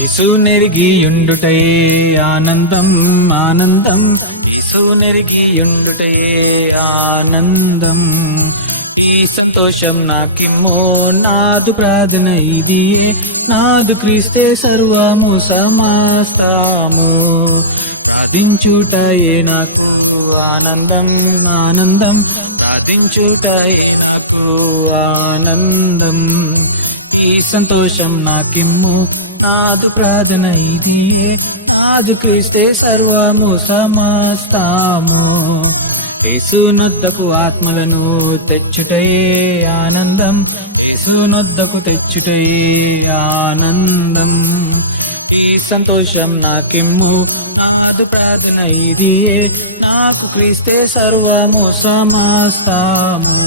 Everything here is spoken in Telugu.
యేసు నెరిగియుండుటయే ఆనందం ఆనందం, యేసు నెరిగియుండుటయే ఆనందం. ఈ సంతోషం నాకిమ్మో, నాదు ప్రార్థన ఇదియే, నాదు క్రీస్తే సర్వము సమస్తము. ప్రార్థించుటయే నాకు ఆనందం ఆనందం, ప్రార్థించుటయే నాకు ఆనందం. ఈ సంతోషం నాకిమ్ము, నాదు ప్రార్థన ఇదియే, నాదు క్రీస్తే సర్వము సమస్తము. యేసునొద్దకు ఆత్మలను తెచ్చుటయే ఆనందం, యేసునొద్దకు తెచ్చుటయే ఆనందం. ఈ సంతోషం నాకిమ్ము, నాదు ప్రార్థన ఇదియే, నాకు క్రీస్తే సర్వము సమస్తము.